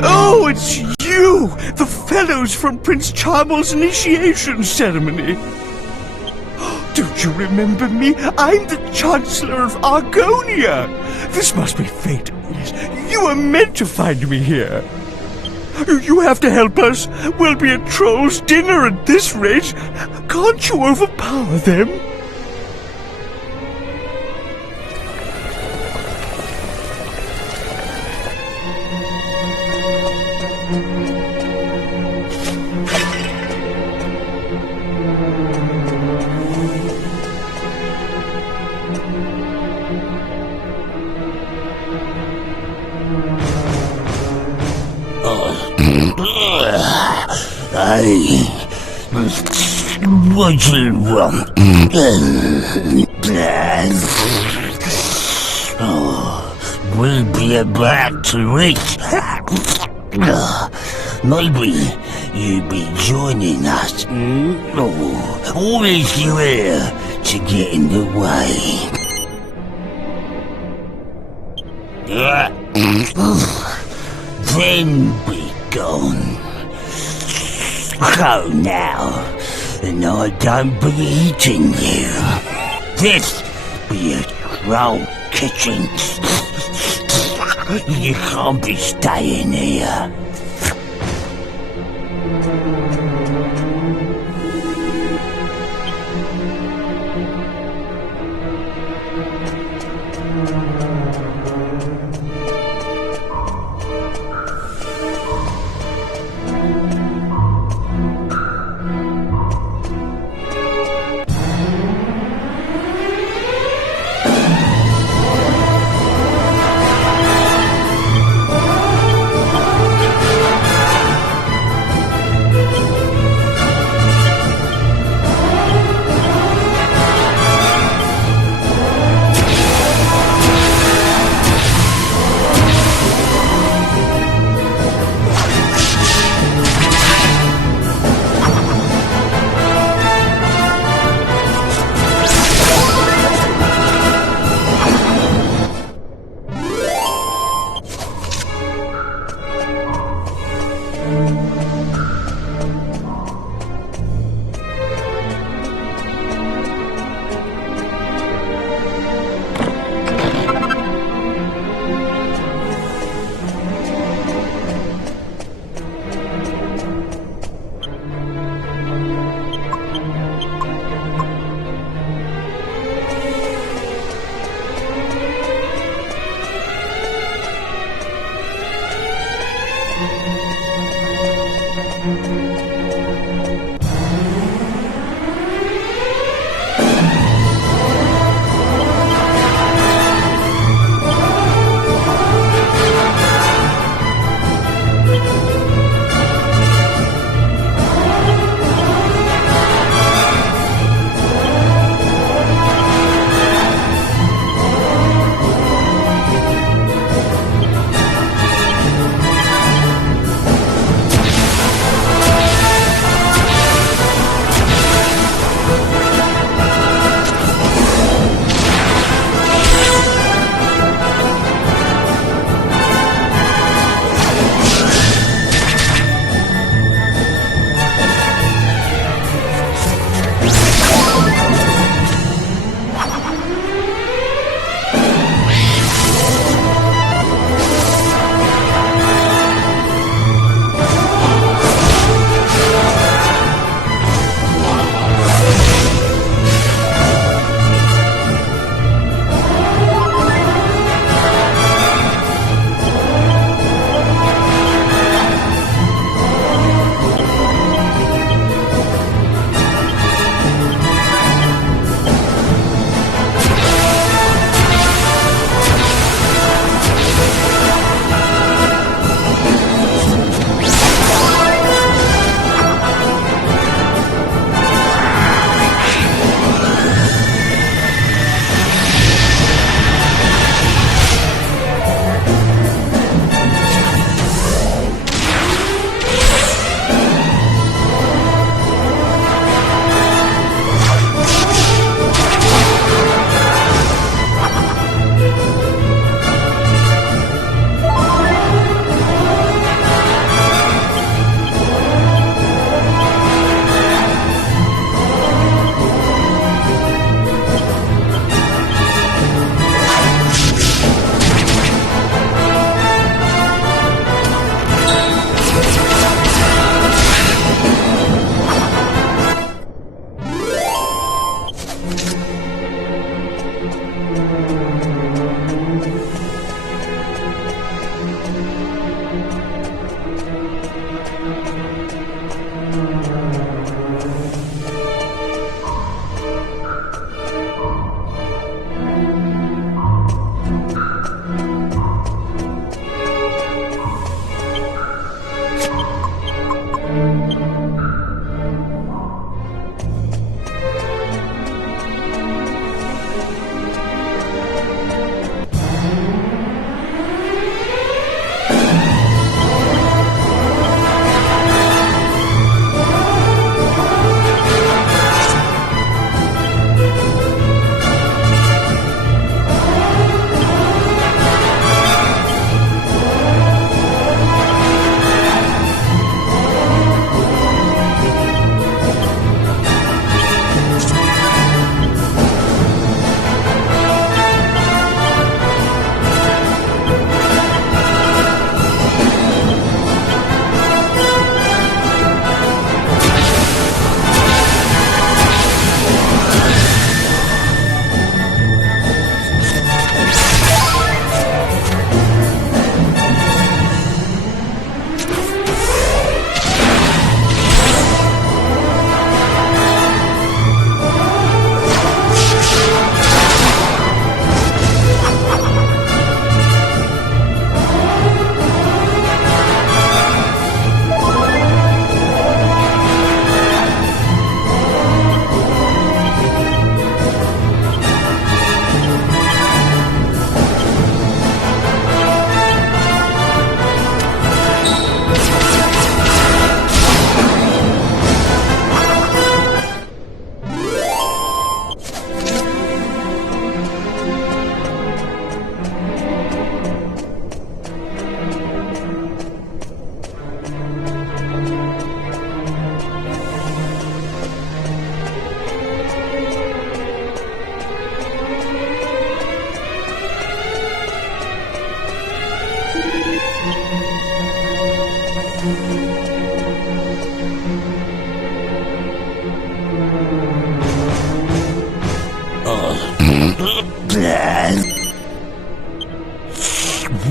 Oh, it's you! The fellows from Prince Charmel's initiation ceremony. Don't you remember me? I'm the Chancellor of Argonia. This must be fate. You were meant to find me here. You have to help us. We'll be at Troll's dinner at this rate. Can't you overpower them? What do you want? We'll be about to eat. Maybe you'll be joining us. Or is you here to get in the way? Then be gone. Go now, and I don't be eating you. This be a troll kitchen. You can't be staying here.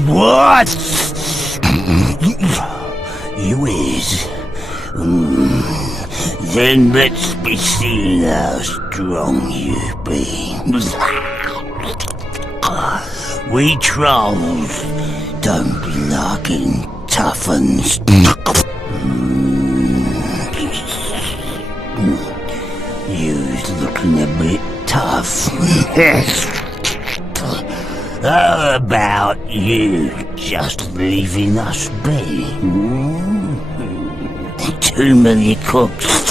What? You is? Then let's be seeing how strong you be. We trolls don't be liking tough uns. You's looking a bit tough. How about you just leaving us be? Too many cooks.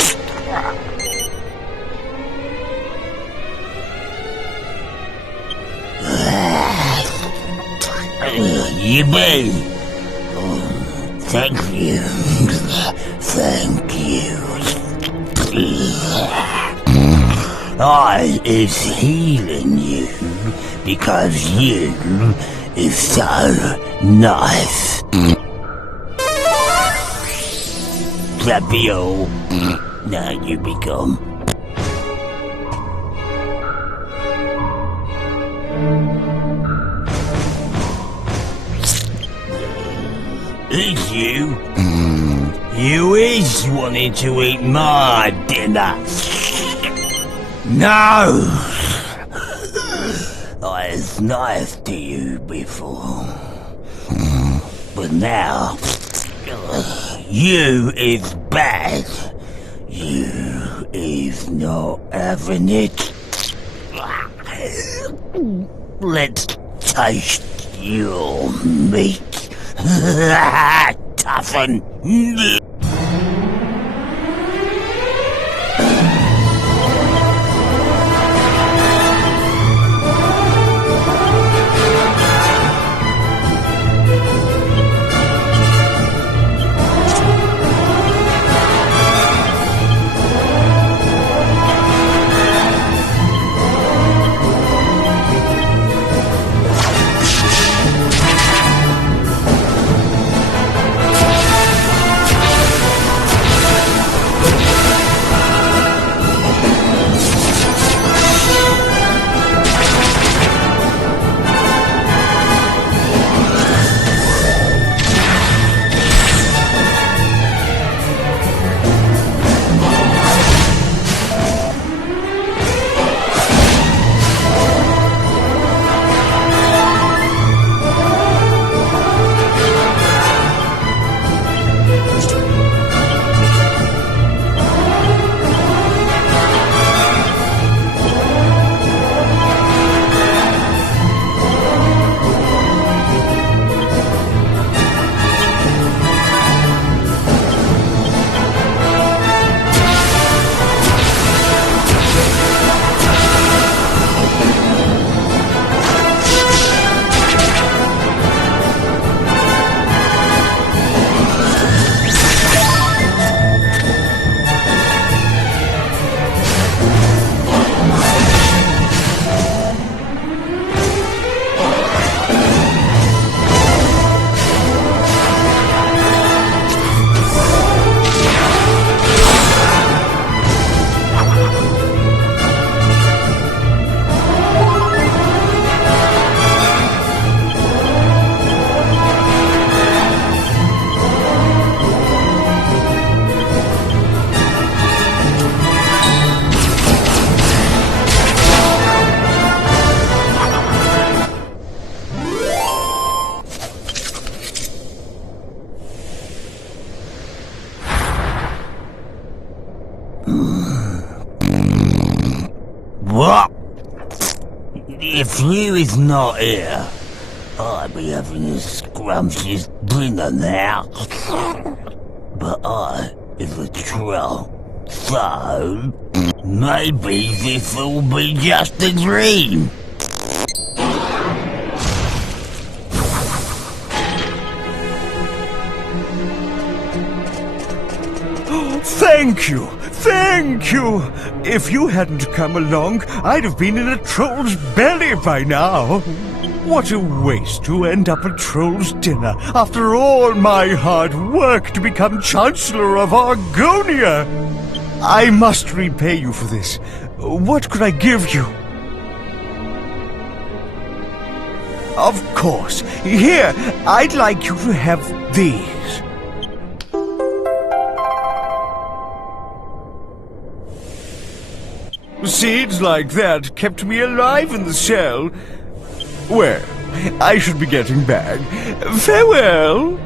You be? Thank you. Thank you. I is healing you because you is so nice. That be all. Now you be gone. Is you? You is wanting to eat my dinner? No! I was nice to you before. But now, you is bad. You is not having it. Let's taste your meat. Toughen. What? If you is not here, I'd be having a scrumptious dinner now. But I is a troll, so maybe this'll be just a dream. Thank you! Thank you! If you hadn't come along, I'd have been in a troll's belly by now. What a waste to end up at Troll's dinner after all my hard work to become Chancellor of Argonia. I must repay you for this. What could I give you? Of course. Here, I'd like you to have these. Seeds like that kept me alive in the cell. Well, I should be getting back. Farewell!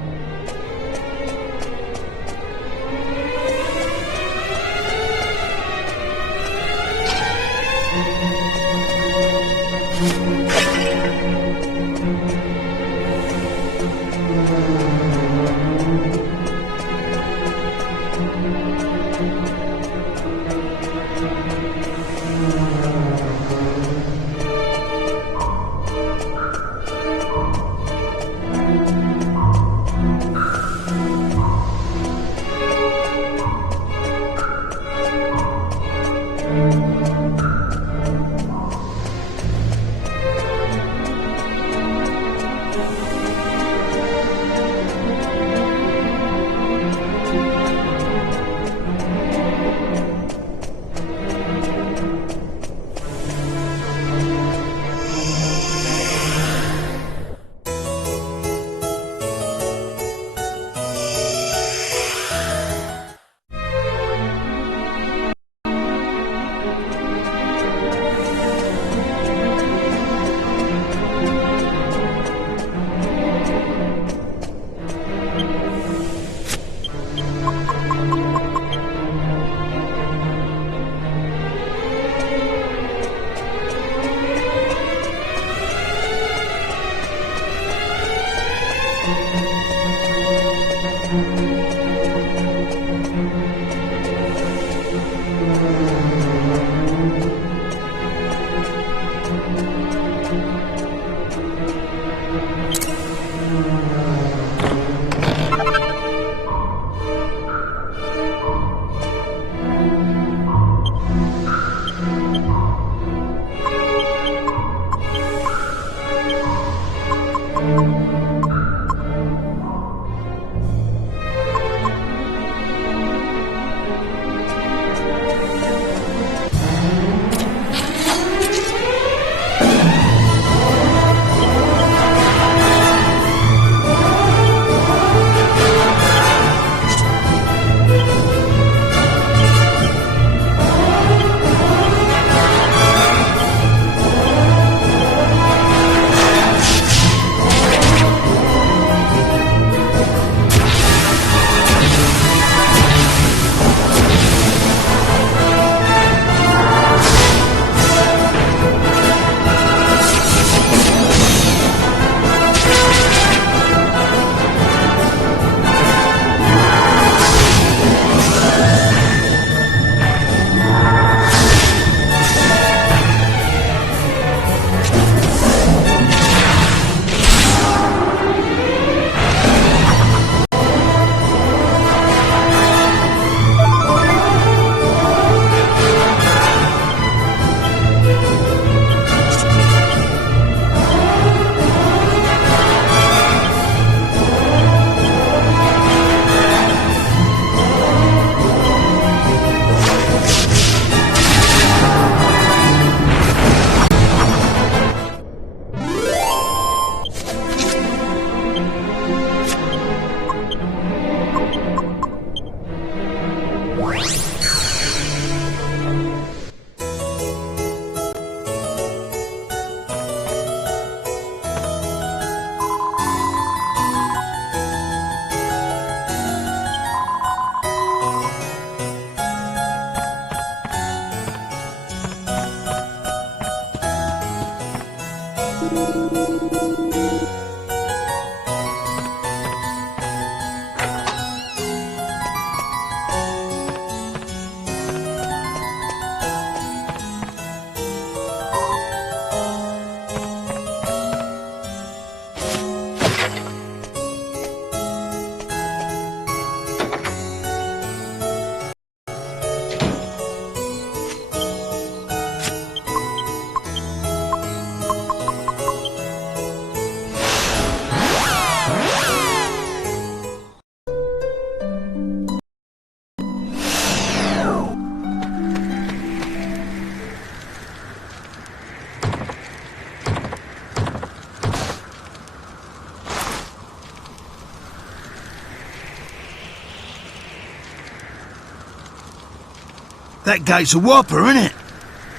That gate's a whopper, isn't it?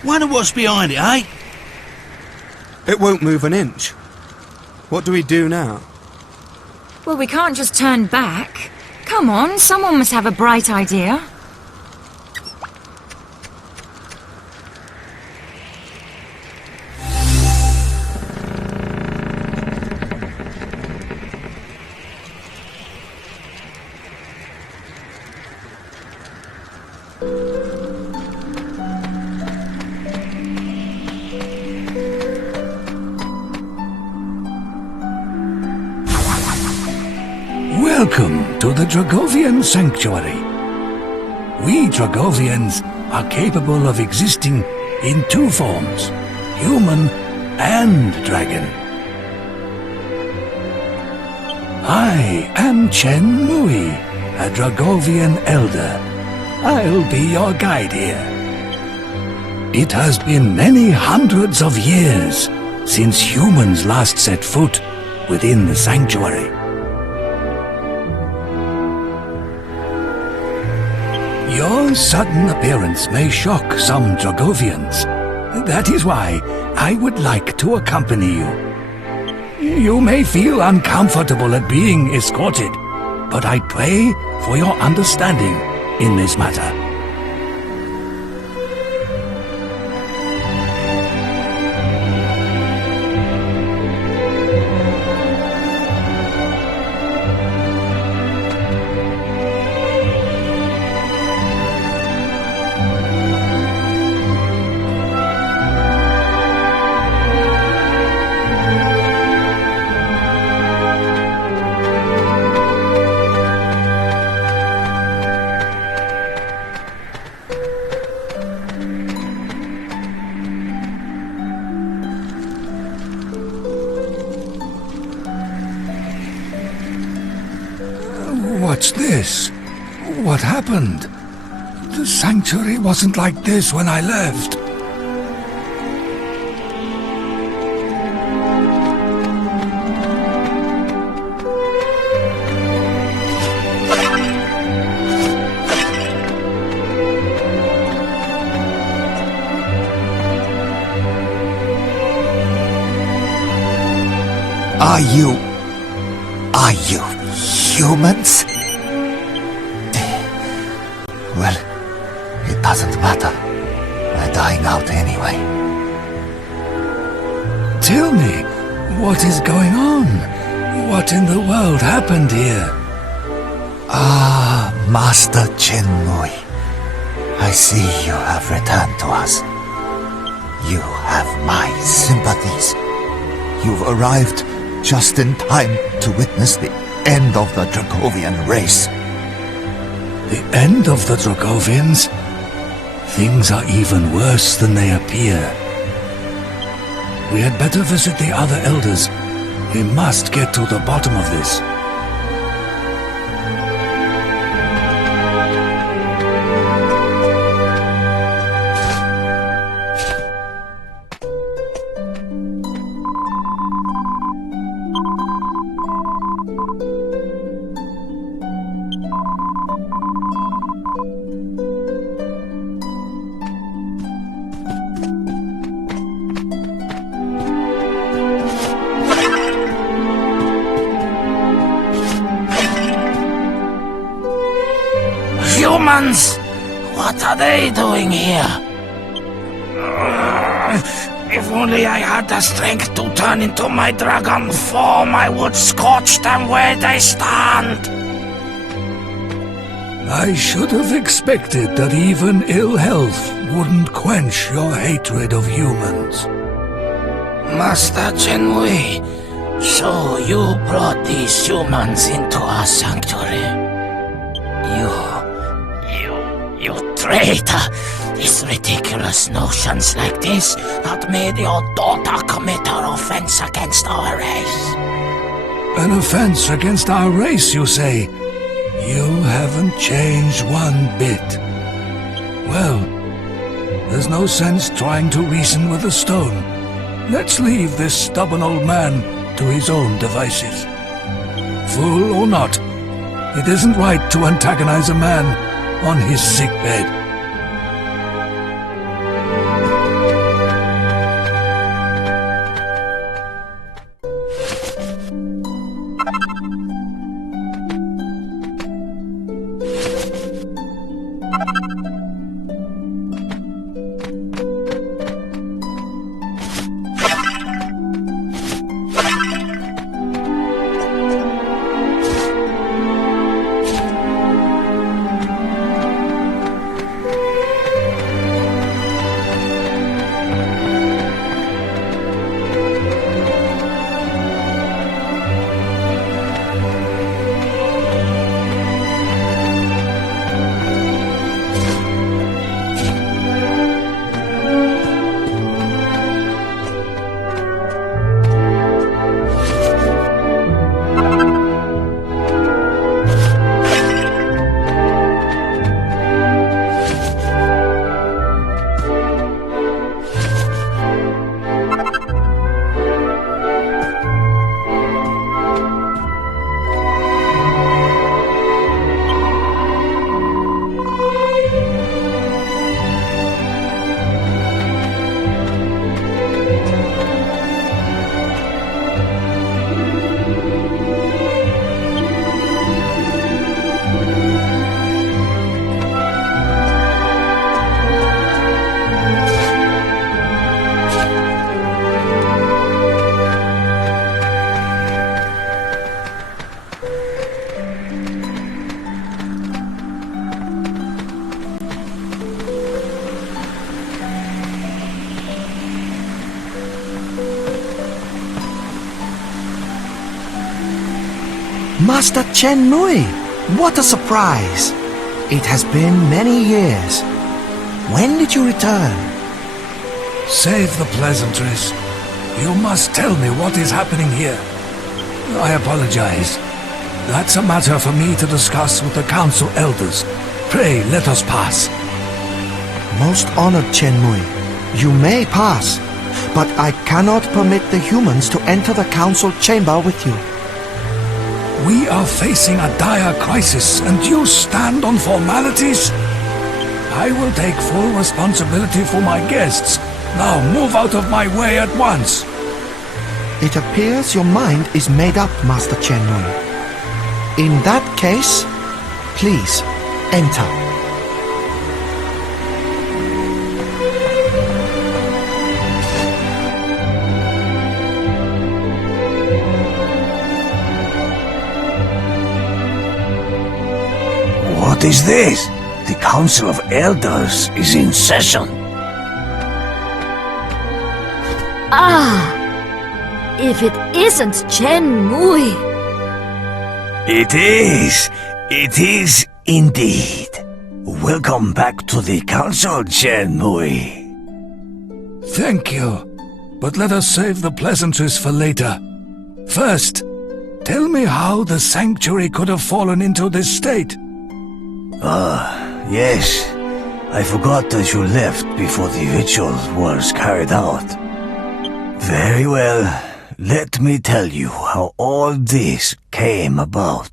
Wonder what's behind it, eh? It won't move an inch. What do we do now? Well, we can't just turn back. Come on, someone must have a bright idea. Welcome to the Dragovian Sanctuary. We Dragovians are capable of existing in two forms, human and dragon. I am Chen Mui, a Dragovian elder. I'll be your guide here. It has been many hundreds of years since humans last set foot within the sanctuary. Your sudden appearance may shock some Dragovians. That is why I would like to accompany you. You may feel uncomfortable at being escorted, but I pray for your understanding in this matter. What's this? What happened? The sanctuary wasn't like this when I left. Are you humans? Well, it doesn't matter. We're dying out anyway. Tell me, what is going on? What in the world happened here? Ah, Master Chenmui. I see you have returned to us. You have my sympathies. You've arrived just in time to witness the end of the Dragovian race. The end of the Dragovians? Things are even worse than they appear. We had better visit the other elders. We must get to the bottom of this. Humans! What are they doing here? If only I had the strength to turn into my dragon form, I would scorch them where they stand! I should have expected that even ill health wouldn't quench your hatred of humans. Master Chenmui, so you brought these humans into our sanctuary. You traitor! It's ridiculous notions like this that made your daughter commit her offense against our race. An offense against our race, you say? You haven't changed one bit. Well, there's no sense trying to reason with a stone. Let's leave this stubborn old man to his own devices. Fool or not, it isn't right to antagonize a man on his sickbed. Master Chen Mui, what a surprise! It has been many years. When did you return? Save the pleasantries. You must tell me what is happening here. I apologize. That's a matter for me to discuss with the council elders. Pray, let us pass. Most honored Chen Mui, you may pass, but I cannot permit the humans to enter the council chamber with you. We are facing a dire crisis, and you stand on formalities? I will take full responsibility for my guests. Now move out of my way at once. It appears your mind is made up, Master Chen Mui. In that case, please, enter. What is this? The Council of Elders is in session. Ah! If it isn't Chen Mui! It is! It is indeed. Welcome back to the Council, Chen Mui. Thank you. But let us save the pleasantries for later. First, tell me how the sanctuary could have fallen into this state. Yes. I forgot that you left before the ritual was carried out. Very well. Let me tell you how all this came about.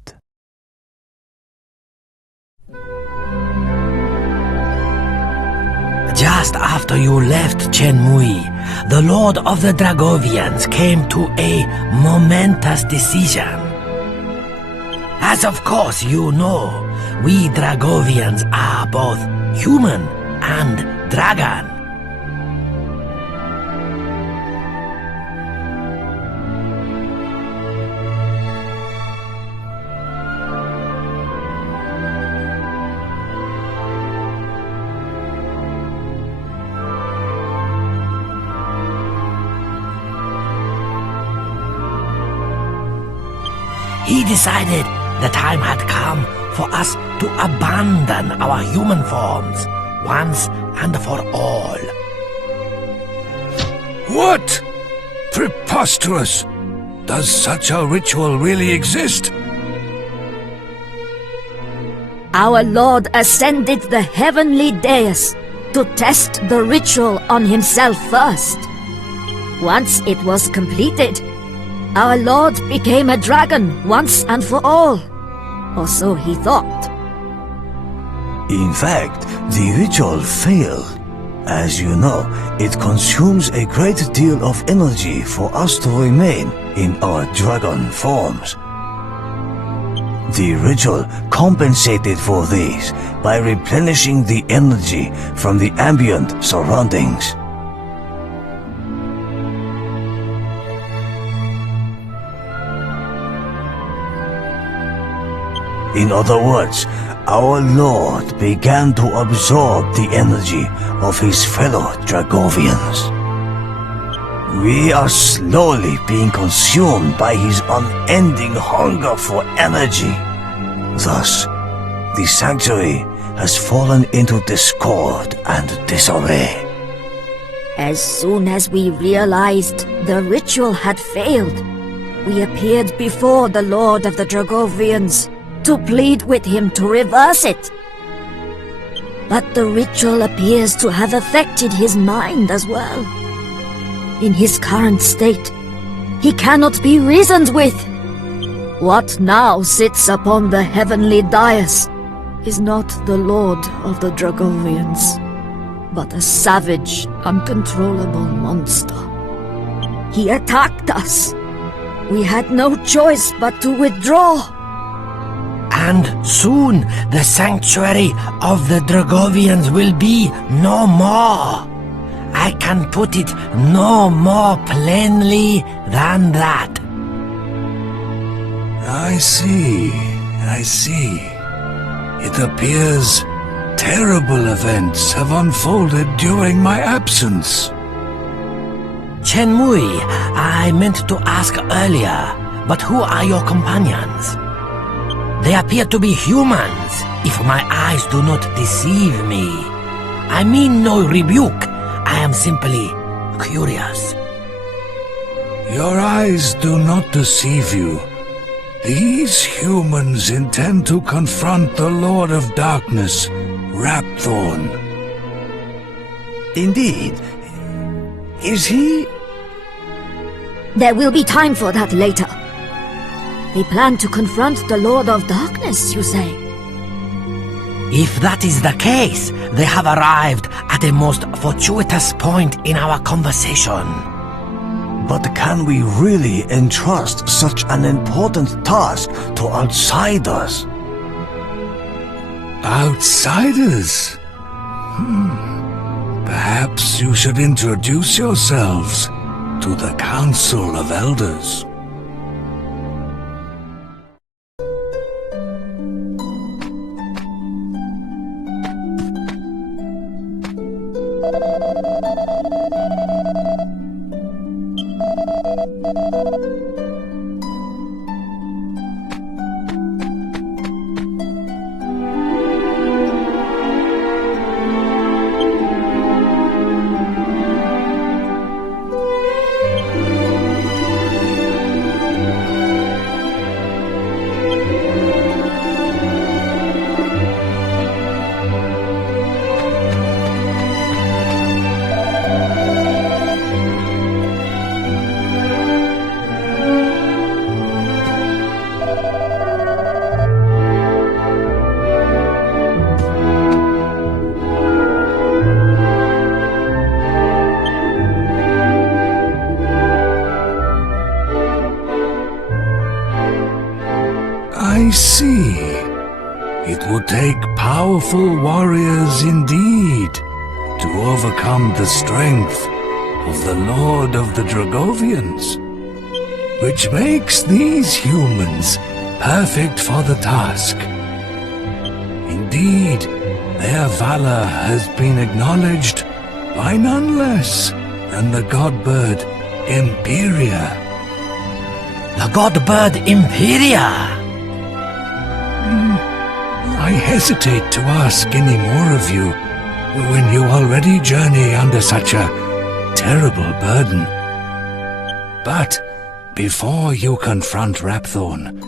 Just after you left Chen Mui, the Lord of the Dragovians came to a momentous decision. As of course you know, we Dragovians are both human and dragon. He decided the time had come for us to abandon our human forms once and for all. What? Preposterous! Does such a ritual really exist? Our Lord ascended the heavenly dais to test the ritual on himself first. Once it was completed, our Lord became a dragon once and for all. Or so he thought. In fact, the ritual failed. As you know, it consumes a great deal of energy for us to remain in our dragon forms. The ritual compensated for this by replenishing the energy from the ambient surroundings. In other words, our Lord began to absorb the energy of his fellow Dragovians. We are slowly being consumed by his unending hunger for energy. Thus, the sanctuary has fallen into discord and disarray. As soon as we realized the ritual had failed, we appeared before the Lord of the Dragovians to plead with him to reverse it. But the ritual appears to have affected his mind as well. In his current state, he cannot be reasoned with. What now sits upon the heavenly dais is not the Lord of the Dragovians, but a savage, uncontrollable monster. He attacked us. We had no choice but to withdraw. And soon the sanctuary of the Dragovians will be no more. I can put it no more plainly than that. I see. It appears terrible events have unfolded during my absence. Chen Mui, I meant to ask earlier, but who are your companions? They appear to be humans, if my eyes do not deceive me. I mean no rebuke. I am simply curious. Your eyes do not deceive you. These humans intend to confront the Lord of Darkness, Rapthorn. Indeed. Is he? There will be time for that later. They plan to confront the Lord of Darkness, you say? If that is the case, they have arrived at a most fortuitous point in our conversation. But can we really entrust such an important task to outsiders? Outsiders? Perhaps you should introduce yourselves to the Council of Elders. I see. It would take powerful warriors indeed to overcome the strength of the Lord of the Dragovians, which makes these humans perfect for the task. Indeed, their valor has been acknowledged by none less than the god-bird Imperia. The god-bird Imperia! I hesitate to ask any more of you when you already journey under such a terrible burden. But before you confront Rapthorn,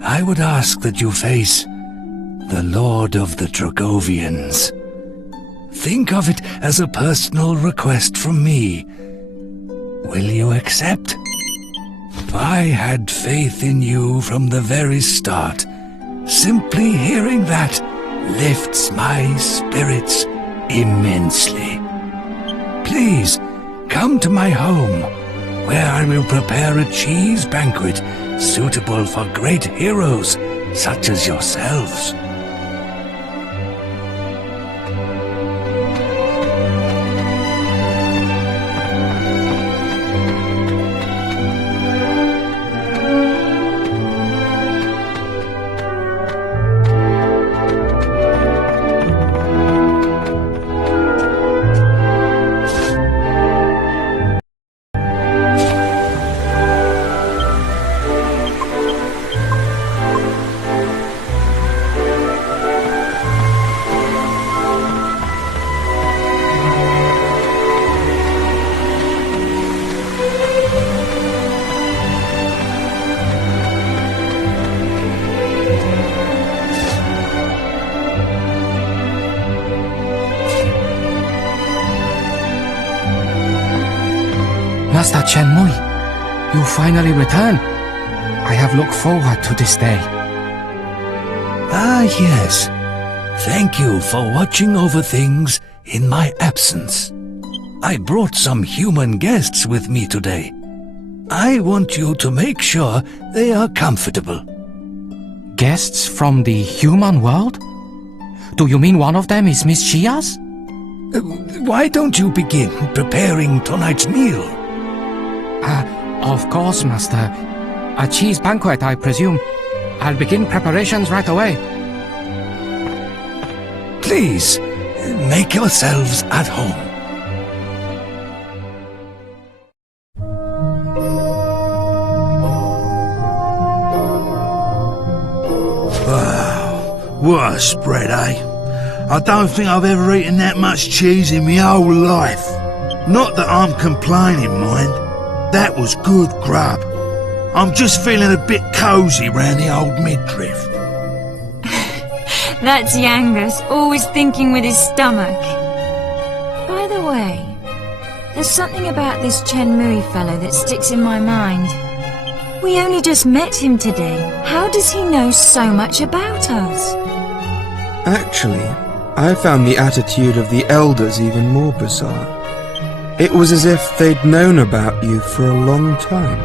I would ask that you face the Lord of the Dragovians. Think of it as a personal request from me. Will you accept? I had faith in you from the very start. Simply hearing that lifts my spirits immensely. Please, come to my home, where I will prepare a cheese banquet suitable for great heroes such as yourselves. Master Chenmui, you finally return. I have looked forward to this day. Ah, yes. Thank you for watching over things in my absence. I brought some human guests with me today. I want you to make sure they are comfortable. Guests from the human world? Do you mean one of them is Miss Chias? Why don't you begin preparing tonight's meal? Of course, Master. A cheese banquet, I presume. I'll begin preparations right away. Please, make yourselves at home. What a spread, eh? I don't think I've ever eaten that much cheese in my whole life. Not that I'm complaining, mind. That was good grub. I'm just feeling a bit cosy round the old midriff. That's Yangus, always thinking with his stomach. By the way, there's something about this Chen Mui fellow that sticks in my mind. We only just met him today. How does he know so much about us? Actually, I found the attitude of the elders even more bizarre. It was as if they'd known about you for a long time.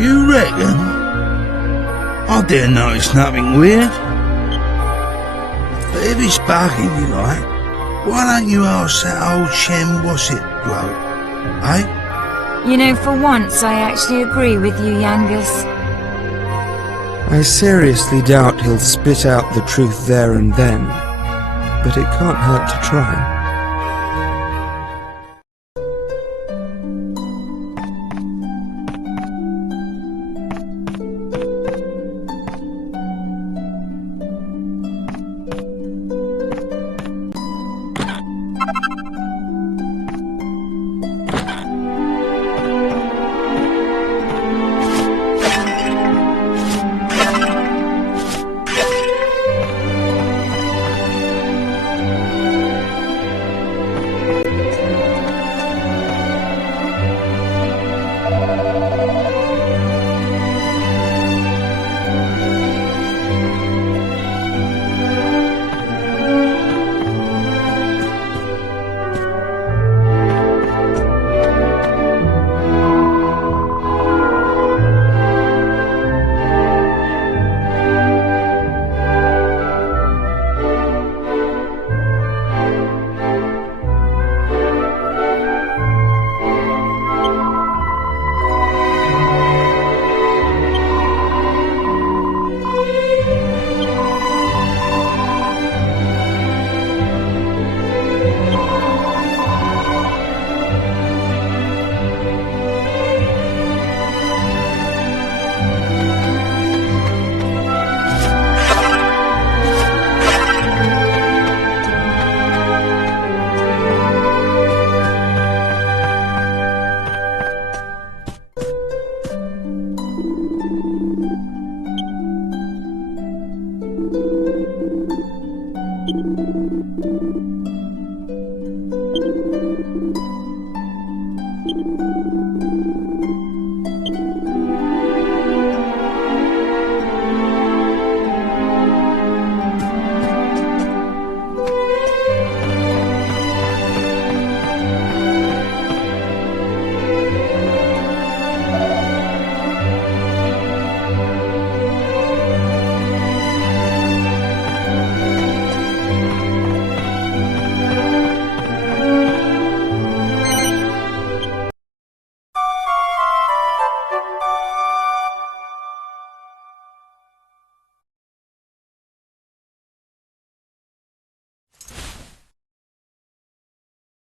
You reckon? I didn't notice nothing weird. But if it's bugging you like, why don't you ask that old Shen what's-it bloke, eh? You know, for once I actually agree with you, Yangus. I seriously doubt he'll spit out the truth there and then, but it can't hurt to try.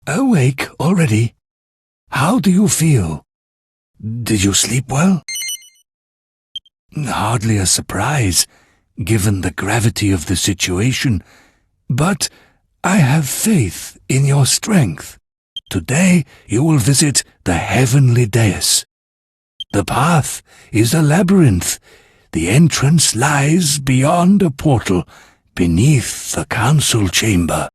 Awake already? How do you feel? Did you sleep well? Hardly a surprise, given the gravity of the situation, but I have faith in your strength. Today you will visit the heavenly dais. The path is a labyrinth. The entrance lies beyond a portal, beneath the council chamber.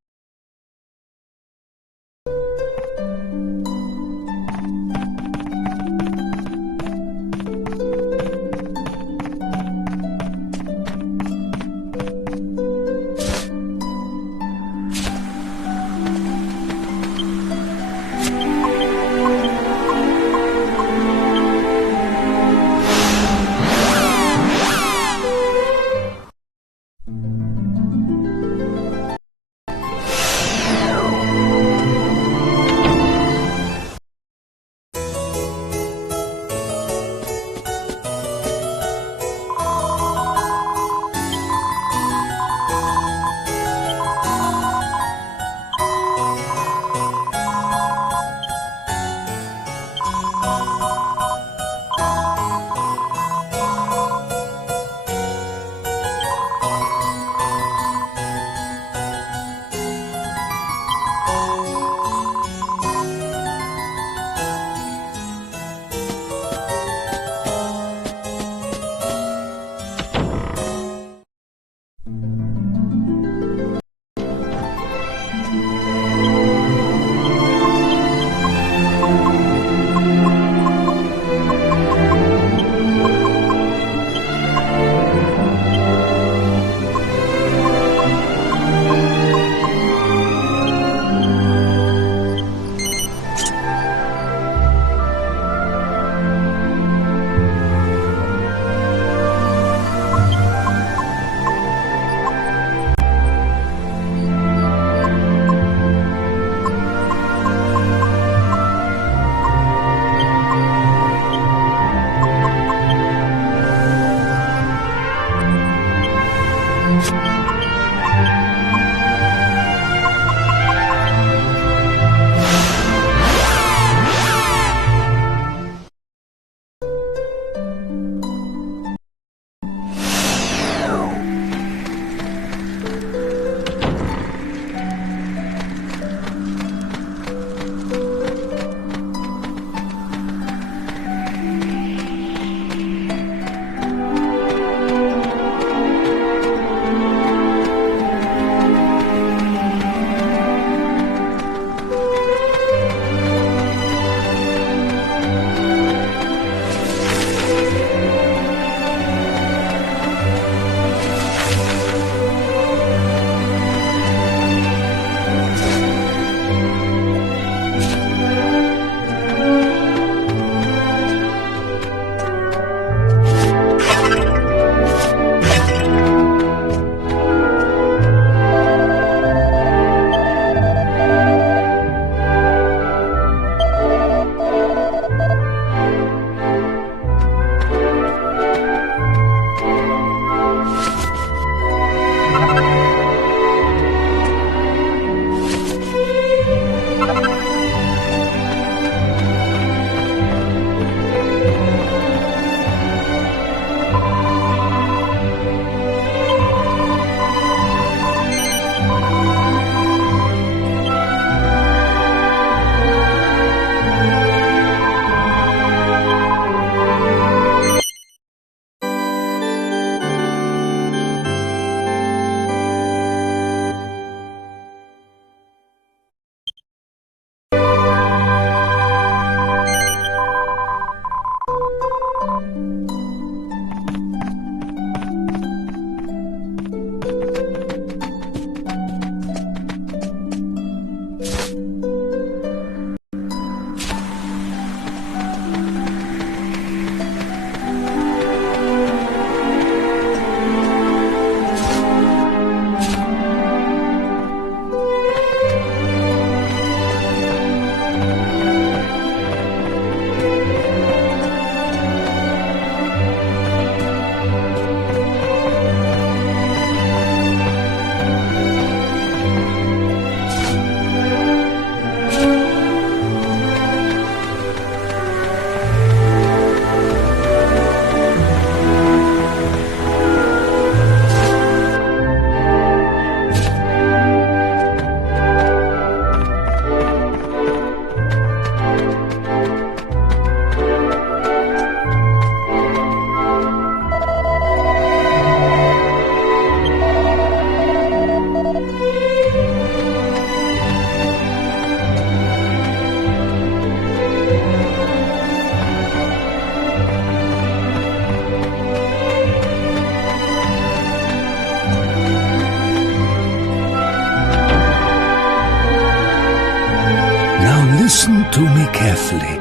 to me carefully.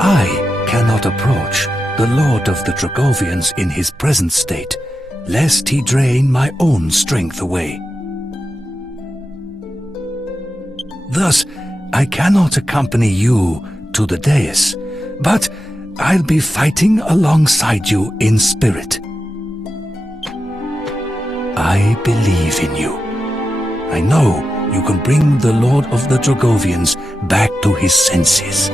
I cannot approach the Lord of the Dragovians in his present state, lest he drain my own strength away. Thus, I cannot accompany you to the dais, but I'll be fighting alongside you in spirit. I believe in you. I know you can bring the Lord of the Dragovians back to his senses.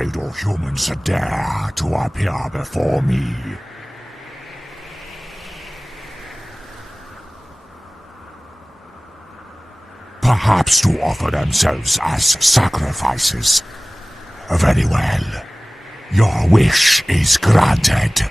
Why do humans dare to appear before me? Perhaps to offer themselves as sacrifices. Very well. Your wish is granted.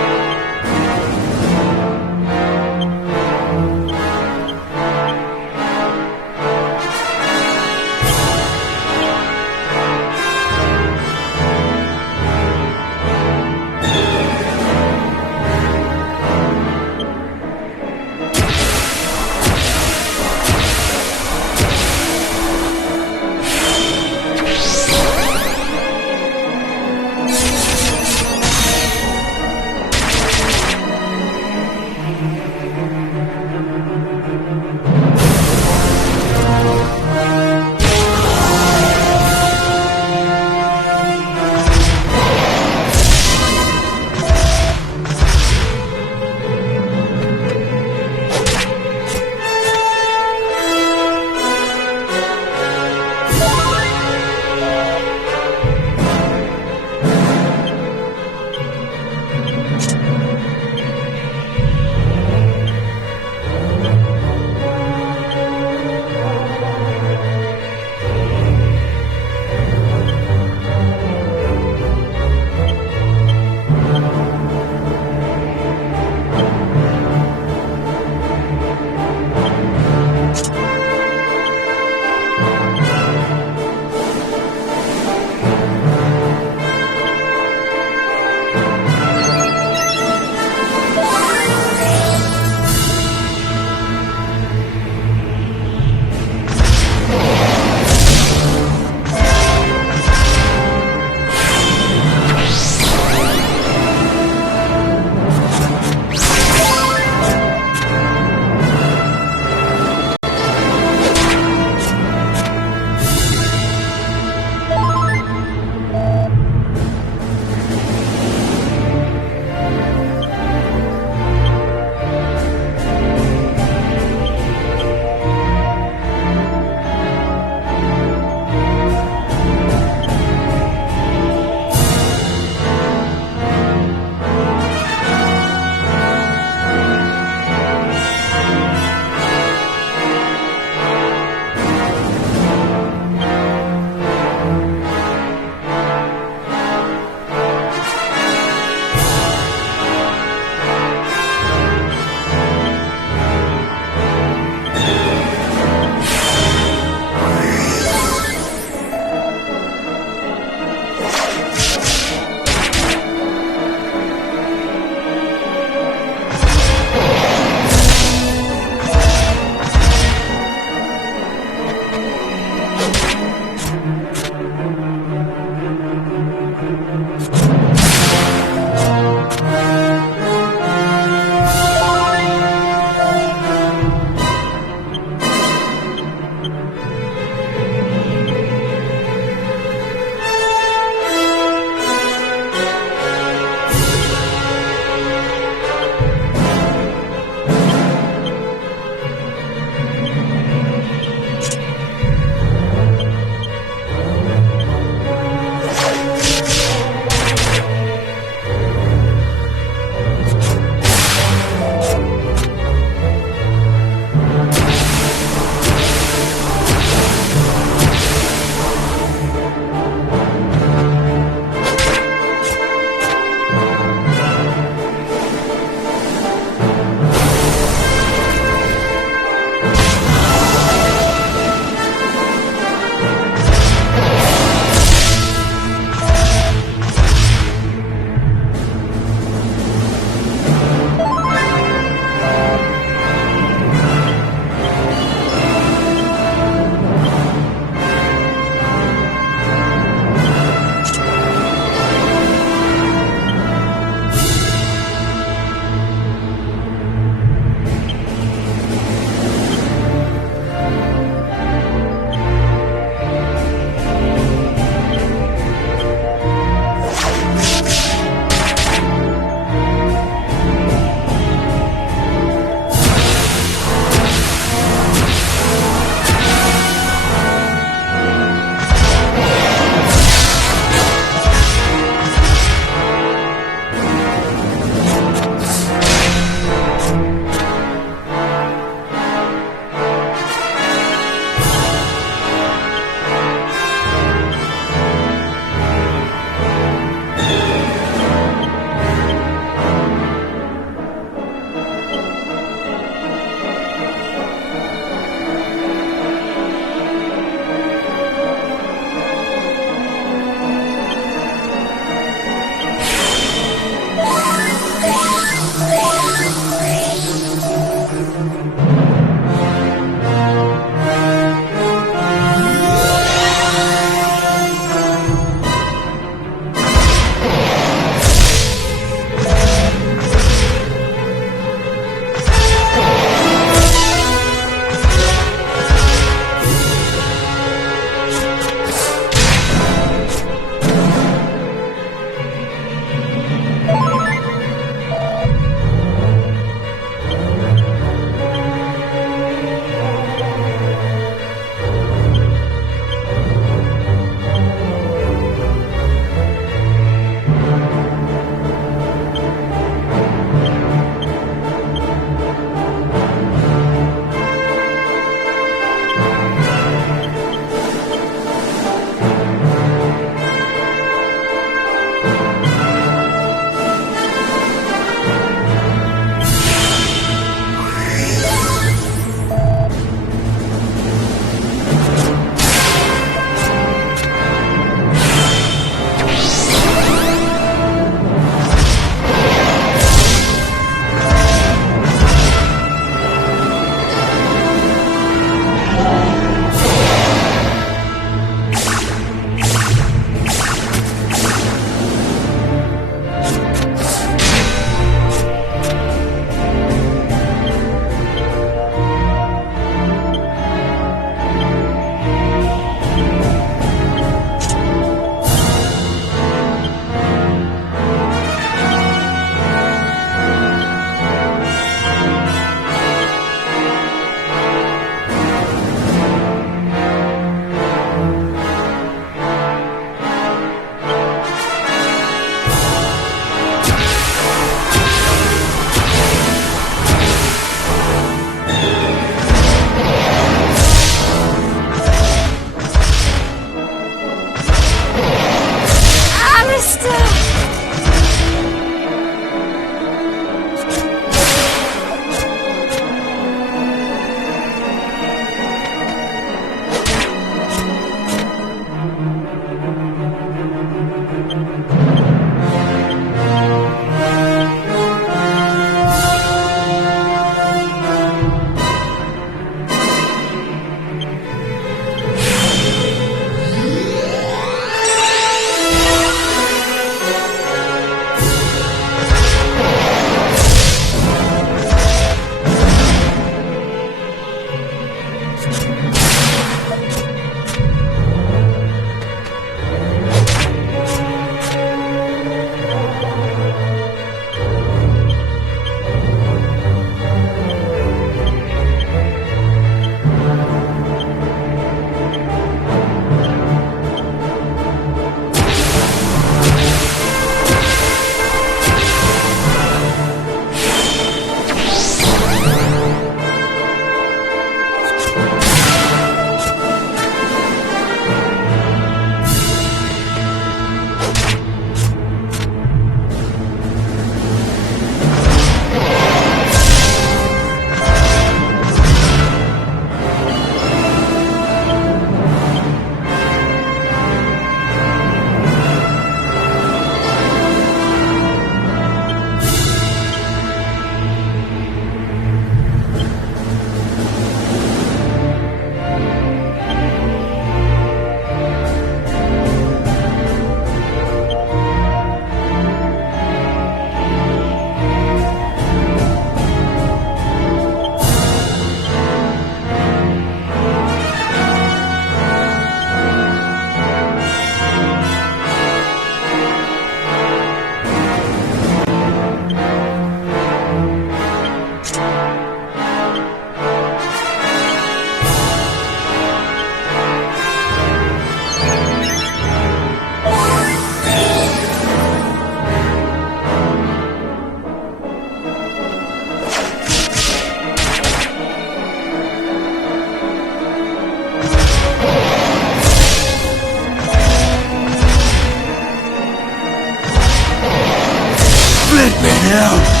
hell!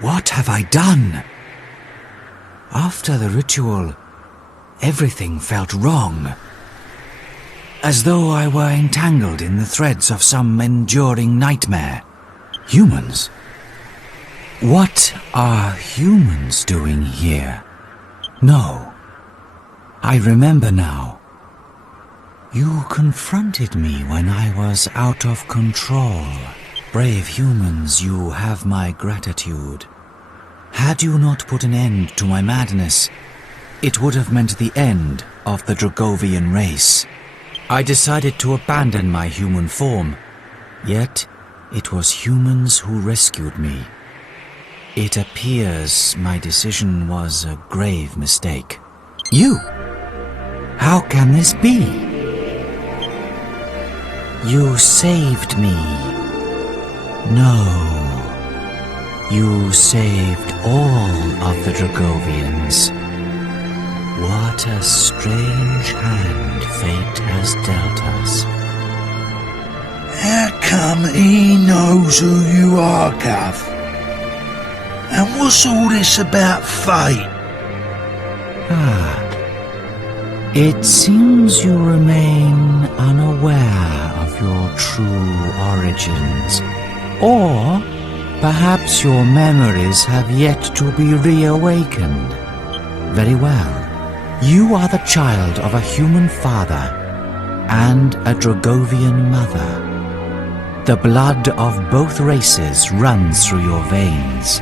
What have I done? After the ritual, everything felt wrong. As though I were entangled in the threads of some enduring nightmare. Humans? What are humans doing here? No. I remember now. You confronted me when I was out of control. Brave humans, you have my gratitude. Had you not put an end to my madness, it would have meant the end of the Dragovian race. I decided to abandon my human form, yet it was humans who rescued me. It appears my decision was a grave mistake. You? How can this be? You saved me. No. You saved all of the Dragovians. What a strange hand fate has dealt us. How come he knows who you are, Gov? And what's all this about fate? It seems you remain unaware of your true origins. Or perhaps your memories have yet to be reawakened. Very well. You are the child of a human father and a Dragovian mother. The blood of both races runs through your veins.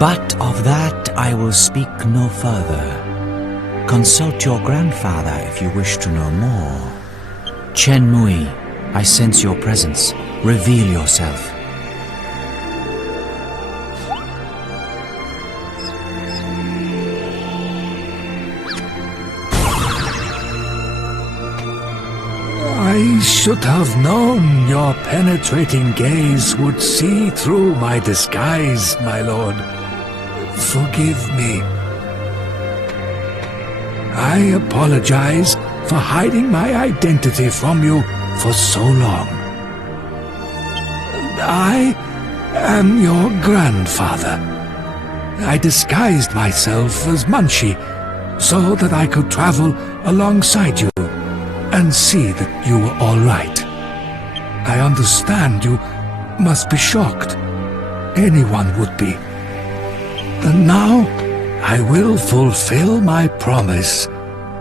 But of that I will speak no further. Consult your grandfather if you wish to know more. Chen Mui, I sense your presence. Reveal yourself. I should have known your penetrating gaze would see through my disguise, my lord. Forgive me. I apologize for hiding my identity from you for so long. I am your grandfather. I disguised myself as Munchie so that I could travel alongside you and see that you were all right. I understand you must be shocked. Anyone would be. And now I will fulfill my promise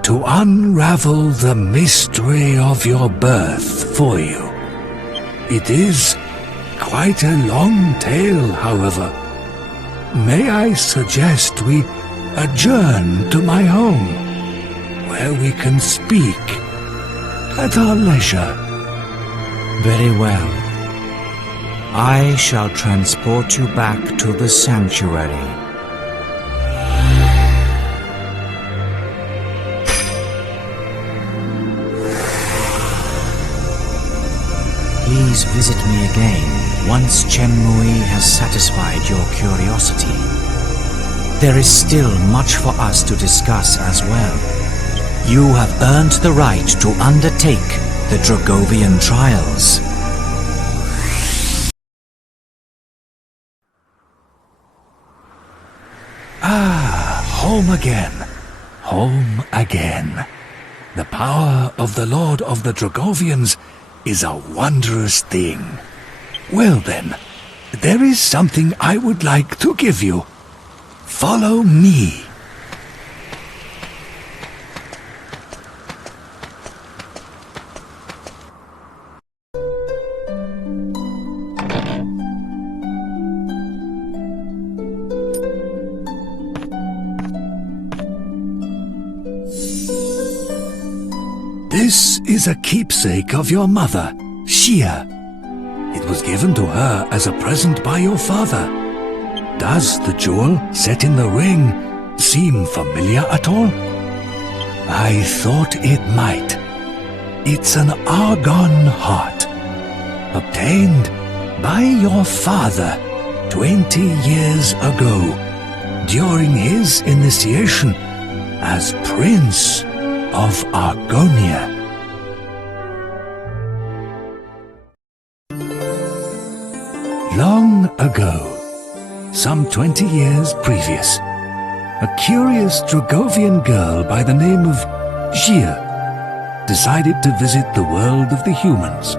to unravel the mystery of your birth for you. It is quite a long tale, however. May I suggest we adjourn to my home, where we can speak at our leisure? Very well. I shall transport you back to the sanctuary. Please visit me again once Chen Mui has satisfied your curiosity. There is still much for us to discuss as well. You have earned the right to undertake the Dragovian trials. Home again. Home again. The power of the Lord of the Dragovians is a wondrous thing. Well then, there is something I would like to give you. Follow me. This is a keepsake of your mother, Xia. It was given to her as a present by your father. Does the jewel set in the ring seem familiar at all? I thought it might. It's an argon heart, obtained by your father 20 years ago, during his initiation as Prince of Argonia. Long ago, some 20 years previous, a curious Dragovian girl by the name of Xia decided to visit the world of the humans.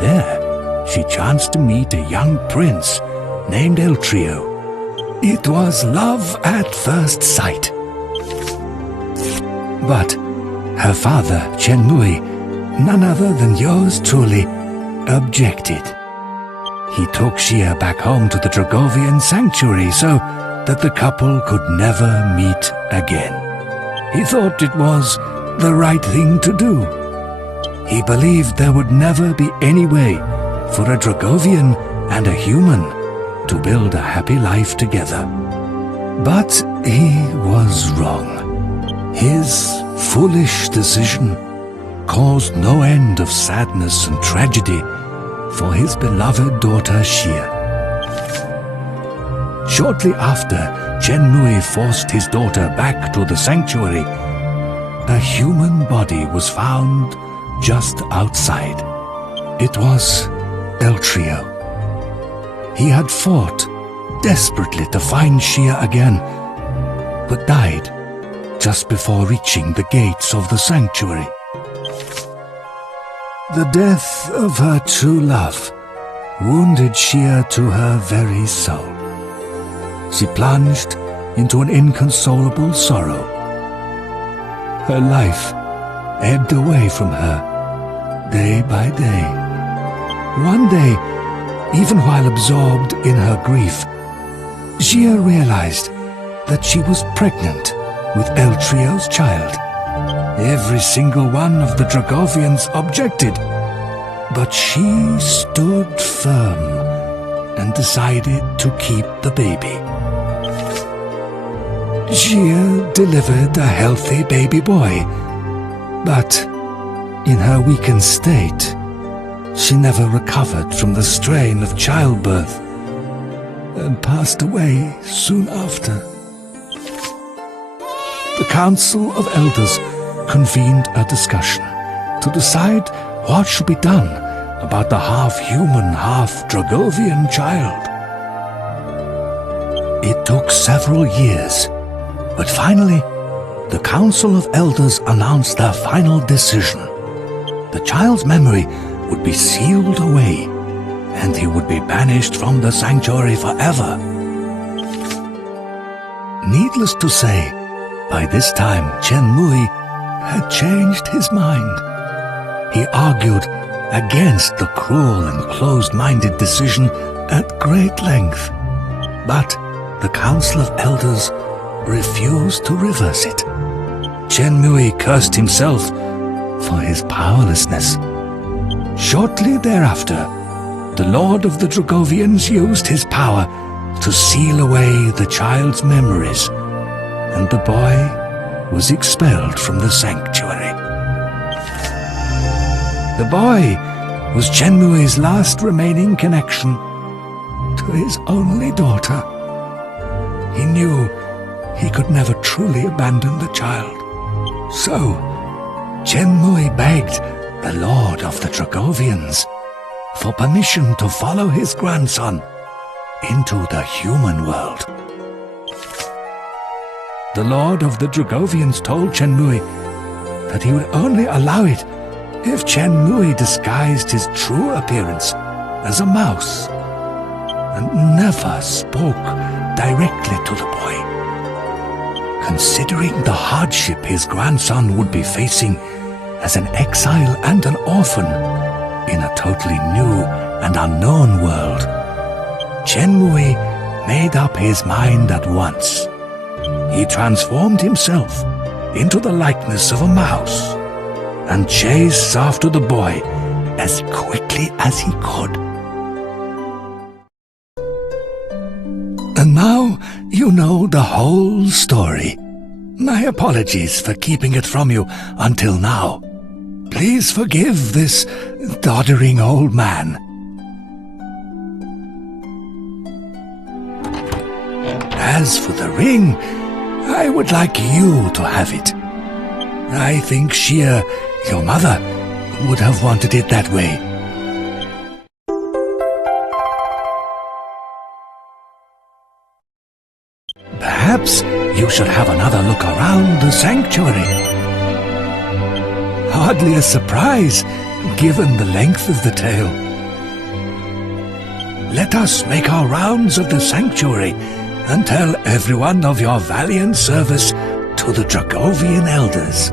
There, she chanced to meet a young prince named Eltrio. It was love at first sight. But her father, Chenmui, none other than yours truly, objected. He took Xia back home to the Dragovian sanctuary so that the couple could never meet again. He thought it was the right thing to do. He believed there would never be any way for a Dragovian and a human to build a happy life together. But he was wrong. His foolish decision caused no end of sadness and tragedy for his beloved daughter Xia. Shortly after Chenmui forced his daughter back to the sanctuary, a human body was found just outside. It was Eltrio. He had fought desperately to find Xia again, but died just before reaching the gates of the sanctuary. The death of her true love wounded Xia to her very soul. She plunged into an inconsolable sorrow. Her life ebbed away from her day by day. One day, even while absorbed in her grief, Xia realized that she was pregnant with Eltrio's child. Every single one of the Dragovians objected, but she stood firm and decided to keep the baby. Xia delivered a healthy baby boy, but in her weakened state, she never recovered from the strain of childbirth and passed away soon after. The Council of Elders convened a discussion to decide what should be done about the half-human, half-Dragovian child. It took several years, but finally, the Council of Elders announced their final decision. The child's memory would be sealed away, and he would be banished from the sanctuary forever. Needless to say, by this time Chenmui had changed his mind. He argued against the cruel and closed-minded decision at great length, but the Council of Elders refused to reverse it. Chenmui cursed himself for his powerlessness. Shortly thereafter, the Lord of the Dragovians used his power to seal away the child's memories, and the boy was expelled from the sanctuary. The boy was Chenmui's last remaining connection to his only daughter. He knew he could never truly abandon the child. So, Chenmui begged the Lord of the Dragovians for permission to follow his grandson into the human world. The Lord of the Dragovians told Chenmui that he would only allow it if Chenmui disguised his true appearance as a mouse and never spoke directly to the boy. Considering the hardship his grandson would be facing as an exile and an orphan in a totally new and unknown world, Chenmui made up his mind at once. He transformed himself into the likeness of a mouse and chase after the boy as quickly as he could. And now you know the whole story. My apologies for keeping it from you until now. Please forgive this doddering old man. As for the ring, I would like you to have it. I think Shia, your mother, would have wanted it that way. Perhaps you should have another look around the sanctuary. Hardly a surprise, given the length of the tale. Let us make our rounds of the sanctuary and tell everyone of your valiant service to the Dragovian elders.